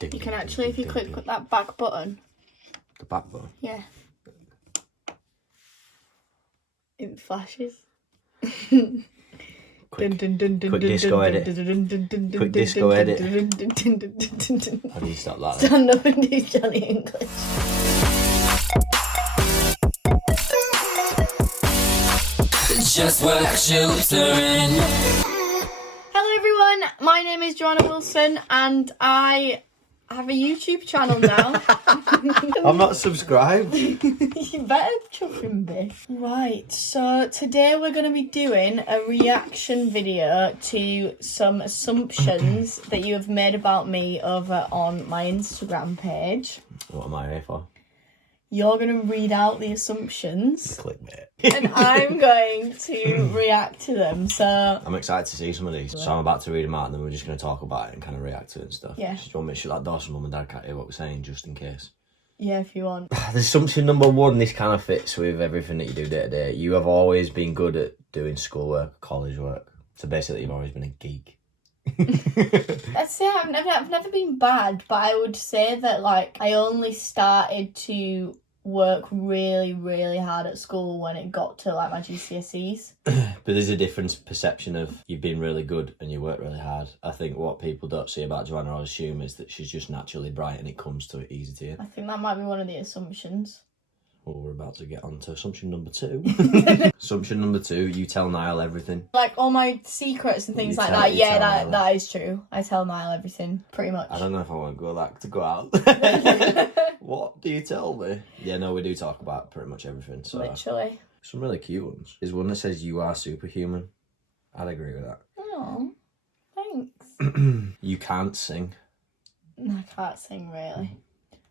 You can actually, if you click that back button. The back button? Yeah. It flashes. Quick disco edit. Quick disco edit. How do you stop that then? Stand up and do Johnny English. Just what you're doing. Hello everyone, my name is Joanna Wilson and I have a YouTube channel now. I'm not subscribed. You better chuffing be. Right, so today we're going to be doing a reaction video to some assumptions that you have made about me over on my Instagram page. What am I here for? You're going to read out the assumptions. Clickbait. And I'm going to react to them, so... I'm excited to see some of these. So I'm about to read them out and then we're just going to talk about it and kind of react to it and stuff. Yeah. So do you want me to shut that door so mum and dad can't hear what we're saying, just in case? Yeah, if you want. The assumption number one, this kind of fits with everything that you do day to day. You have always been good at doing schoolwork, college work. So basically you've always been a geek. I'd say I've never been bad, but I would say that, like, I only started to work really, really hard at school when it got to, like, my GCSEs. But there's a different perception of you've been really good and you work really hard. I think what people don't see about Joanna or assume is that she's just naturally bright and it comes to it easy to you. I think that might be one of the assumptions. Well, we're about to get on to assumption number two. Assumption number two, you tell Niall everything. Like, all my secrets and things You like tell- that. you Yeah, tell Niall. that is true. I tell Niall everything, pretty much. I don't know if I want to go out. What do you tell me? Yeah, no, we do talk about pretty much everything. So Literally. some really cute ones. There's one that says you are superhuman. I'd agree with that. Oh, thanks. You can't sing. No, I can't sing, really.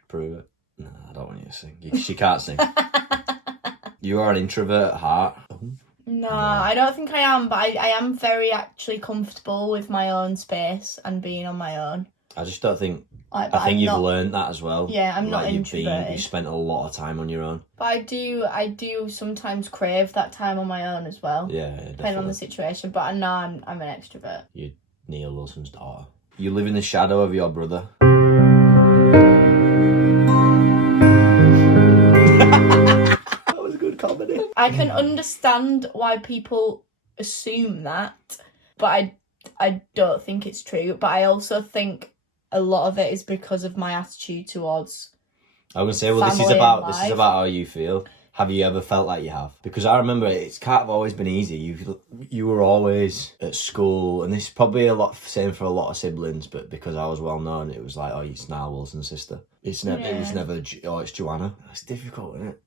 Prove it. No, I don't want you to sing. She can't sing. You are an introvert at heart. No, I don't think I am, but I am very actually comfortable with my own space and being on my own. I just don't think... Like, I think you've learned that as well. Yeah, I'm not introverted. You spent a lot of time on your own. But I do sometimes crave that time on my own as well. Yeah, Depending on the situation. But no, I'm an extrovert. You're Neil Wilson's daughter. You live in the shadow of your brother. That was a good comedy. I can understand why people assume that, but I don't think it's true. But I also think a lot of it is because of my attitude towards... I was gonna say, well, this is about how you feel. Have you ever felt like you have? Because I remember it's kind of always been easy. You were always at school, and this is probably same for a lot of siblings. But because I was well known, it was like, oh, it's Niall Wilson's sister. It was never, oh, it's Joanna. It's difficult, isn't it?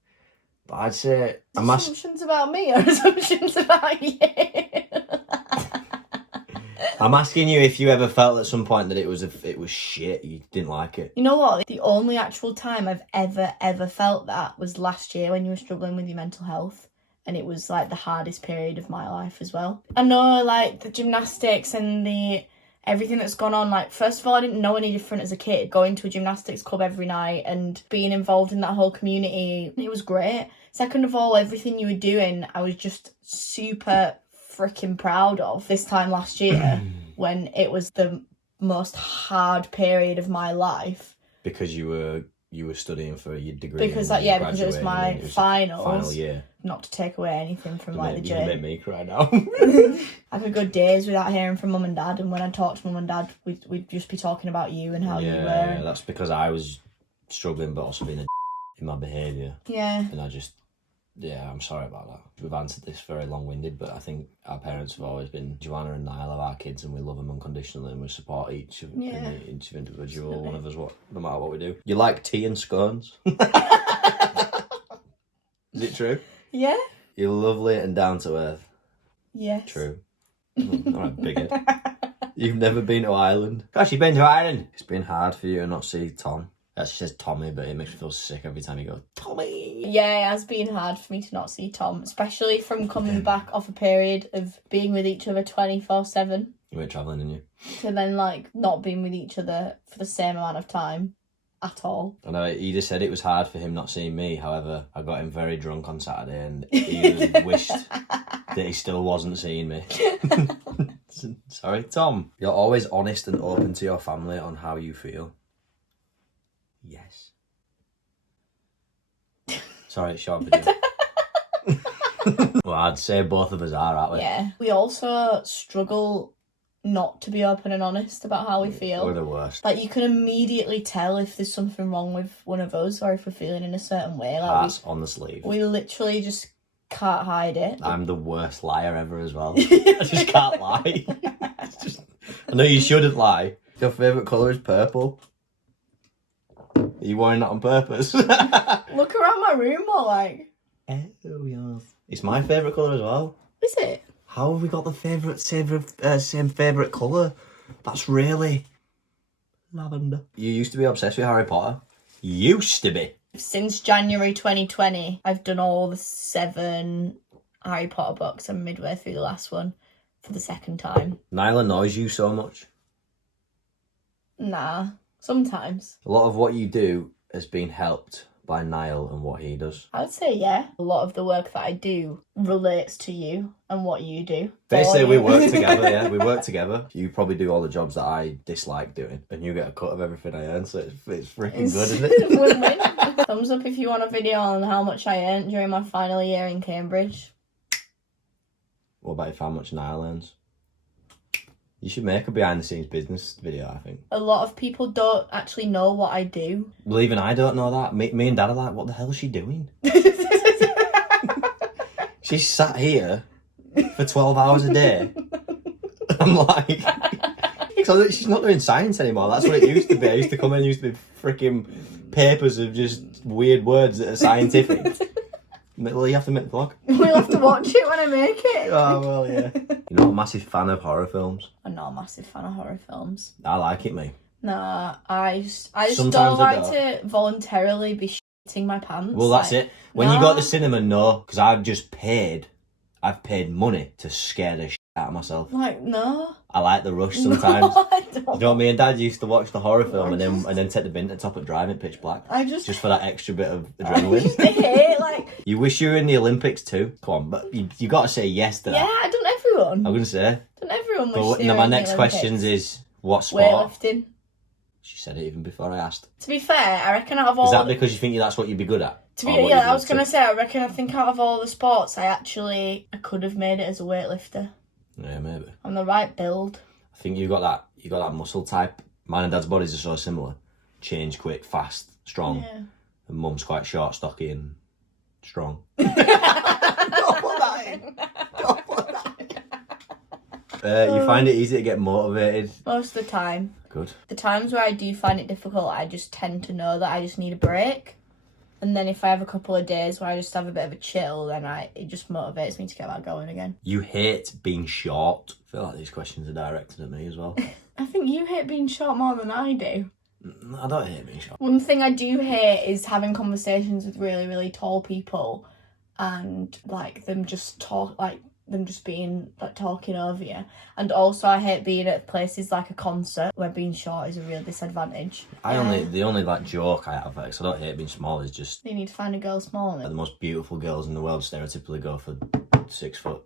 But I'd say assumptions about me or assumptions about you. I'm asking you if you ever felt at some point that it was shit, you didn't like it. You know what? The only actual time I've ever felt that was last year when you were struggling with your mental health. And it was, like, the hardest period of my life as well. I know, like, the gymnastics and everything that's gone on. Like, first of all, I didn't know any different as a kid. Going to a gymnastics club every night and being involved in that whole community, it was great. Second of all, everything you were doing, I was just super freaking proud of. This time last year when it was the most hard period of my life, because you were studying for your degree, because because it was my final year. Not to take away anything from the journey. You made me cry now. I could go days without hearing from mum and dad, and when I talked to mum and dad, we'd just be talking about you and how you were. Yeah, that's because I was struggling but also being in my behaviour. Yeah. And I just... Yeah, I'm sorry about that. We've answered this very long-winded, but I think our parents have always been... Joanna and Niall are our kids and we love them unconditionally and we support each individual one of us, no matter what we do. You like tea and scones? Is it true? Yeah. You're lovely and down to earth. Yes. True. Alright, big head. You've never been to Ireland? Gosh, you've been to Ireland! It's been hard for you to not see Tom. She says Tommy, but it makes me feel sick every time you go, Tommy! Yeah, it has been hard for me to not see Tom, especially from coming back off a period of being with each other 24/7. You went travelling, didn't you? To then, like, not being with each other for the same amount of time at all. I know, he just said it was hard for him not seeing me. However, I got him very drunk on Saturday and he wished that he still wasn't seeing me. Sorry, Tom. You're always honest and open to your family on how you feel. Yes. Sorry, it's short video. Well, I'd say both of us are, aren't we? Yeah. We also struggle not to be open and honest about how we feel. We're the worst. Like, you can immediately tell if there's something wrong with one of us or if we're feeling in a certain way. Like, That's on the sleeve. We literally just can't hide it. I'm the worst liar ever as well. I just can't lie. I know you shouldn't lie. Your favourite colour is purple. Are you wearing that on purpose? Look around my room more like... Oh, yes. It's my favourite colour as well. Is it? How have we got the same favourite colour? That's really lavender. You used to be obsessed with Harry Potter. Used to be. Since January 2020, I've done all the 7 Harry Potter books. I'm midway through the last one for the second time. Niall annoys you so much. Nah, sometimes. A lot of what you do has been helped by Niall and what he does. I would say, yeah. A lot of the work that I do relates to you and what you do. Basically, we work together, yeah. We work together. You probably do all the jobs that I dislike doing, and you get a cut of everything I earn, so it's freaking good, isn't it? Win-win. Thumbs up if you want a video on how much I earned during my final year in Cambridge. What about if how much Niall earns? You should make a behind-the-scenes business video, I think. A lot of people don't actually know what I do. Well, even I don't know that. Me and Dad are like, what the hell is she doing? She's sat here for 12 hours a day. I'm like... So she's not doing science anymore. That's what it used to be. I used to come in, used to be freaking papers of just weird words that are scientific. Well, you have to make the vlog. We'll have to watch it when I make it. Oh, well, yeah. You're not a massive fan of horror films? I'm not a massive fan of horror films. I like it, mate. Nah, I just Sometimes don't I like to voluntarily be shitting my pants. Well, that's like, it. When you go to the nah. cinema, no, because I've paid money to scare the shit out of myself. Like, no. I like the rush sometimes. No, I don't. You know what me and Dad used to watch the horror film and then take the bin to top it driving pitch black. Just for that extra bit of adrenaline. I hate, like... You wish you were in the Olympics too. Come on, but you got to say yes to that. Yeah, I don't everyone. I'm going to say. Don't everyone wish But they were my in the next Olympics? questions is, what sport? Weightlifting. She said it even before I asked. To be fair, I reckon out of all... Is that because you think that's what you'd be good at? I was going to say, I think out of all the sports, I could have made it as a weightlifter. Yeah, maybe. I'm the right build. I think you got that muscle type. Mine and Dad's bodies are so similar. Change quick, fast, strong. Yeah. And Mum's quite short, stocky and strong. Don't put that in. Don't put that in. You find it easy to get motivated? Most of the time. Good. The times where I do find it difficult, I just tend to know that I just need a break. And then if I have a couple of days where I just have a bit of a chill, then it just motivates me to get back going again. You hate being short. I feel like these questions are directed at me as well. I think you hate being short more than I do. I don't hate being short. One thing I do hate is having conversations with really, really tall people and like them just being like talking over you. And also I hate being at places like a concert where being short is a real disadvantage. The only like joke I have, because I don't hate being small, is just You need to find a girl smaller. the most beautiful girls in the world stereotypically go for 6'2",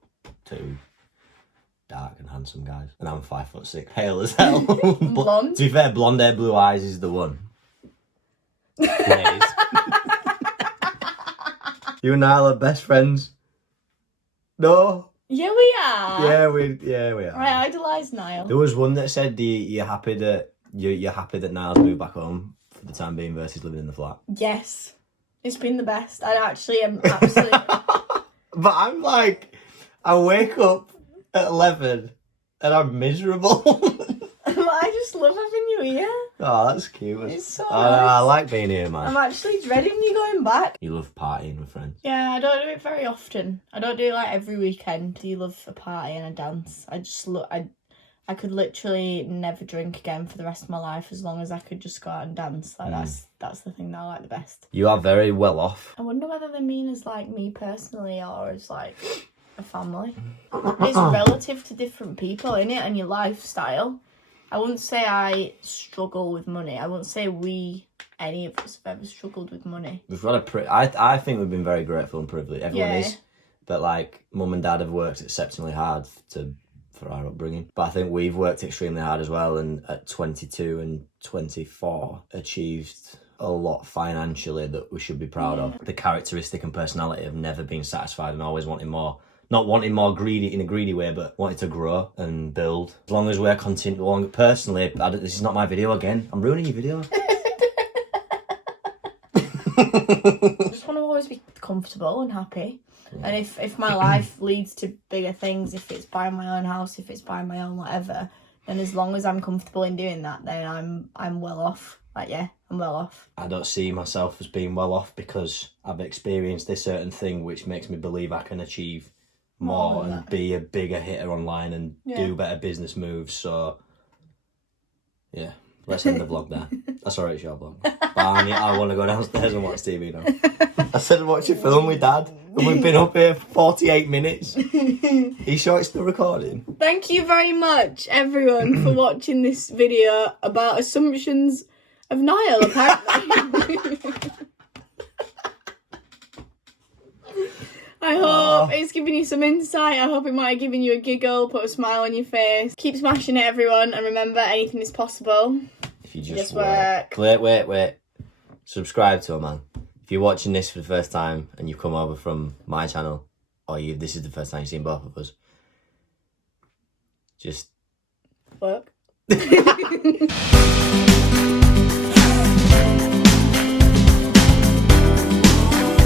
dark and handsome guys, and I'm 5'6", pale as hell. Blonde. To be fair, blonde hair, blue eyes is the one. Please. You and Niall are best friends. No. Yeah, we are. Yeah, we are. I idolise Niall. There was one that said you're happy that Niall's moved back home for the time being versus living in the flat. Yes. It's been the best. I actually am absolutely... But I'm like, I wake up at 11 and I'm miserable. I just love having you here. Oh, that's cute. It's so I nice. like being here, man. I'm actually dreading you going back. You love partying with friends. Yeah, I don't do it very often. I don't do it like every weekend. Do you love a party and a dance? I could literally never drink again for the rest of my life as long as I could just go out and dance. Like that's the thing that I like the best. You are very well off. I wonder whether they mean as like me personally or as like a family. It's relative to different people, innit? And your lifestyle. I wouldn't say I struggle with money. I wouldn't say any of us have ever struggled with money. We've got I think we've been very grateful and privileged. Everyone is. But like, Mum and Dad have worked exceptionally hard for our upbringing. But I think we've worked extremely hard as well, and at 22 and 24 achieved a lot financially that we should be proud of. The characteristic and personality of never being satisfied and always wanting more. Not wanting more greedy in a greedy way, but wanting to grow and build. As long as we're continuing, personally, this is not my video again. I'm ruining your video. I just want to always be comfortable and happy. Yeah. And if my life leads to bigger things, if it's buying my own house, if it's buying my own whatever, then as long as I'm comfortable in doing that, then I'm well off. Like, yeah, I'm well off. I don't see myself as being well off because I've experienced this certain thing which makes me believe I can achieve more and be a bigger hitter online and do better business moves. So, yeah, let's end the vlog there. That's alright, it's your vlog. But I want to go downstairs and watch TV now. I said watch a film with Dad, and we've been up here for 48 minutes. Are you sure it's still recording? Thank you very much, everyone, for watching this video about assumptions of Niall, apparently. I hope it's given you some insight. I hope it might have given you a giggle, put a smile on your face. Keep smashing it, everyone, and remember, anything is possible. If you just work. Wait. Subscribe to her, man. If you're watching this for the first time and you've come over from my channel, or this is the first time you've seen both of us, just work.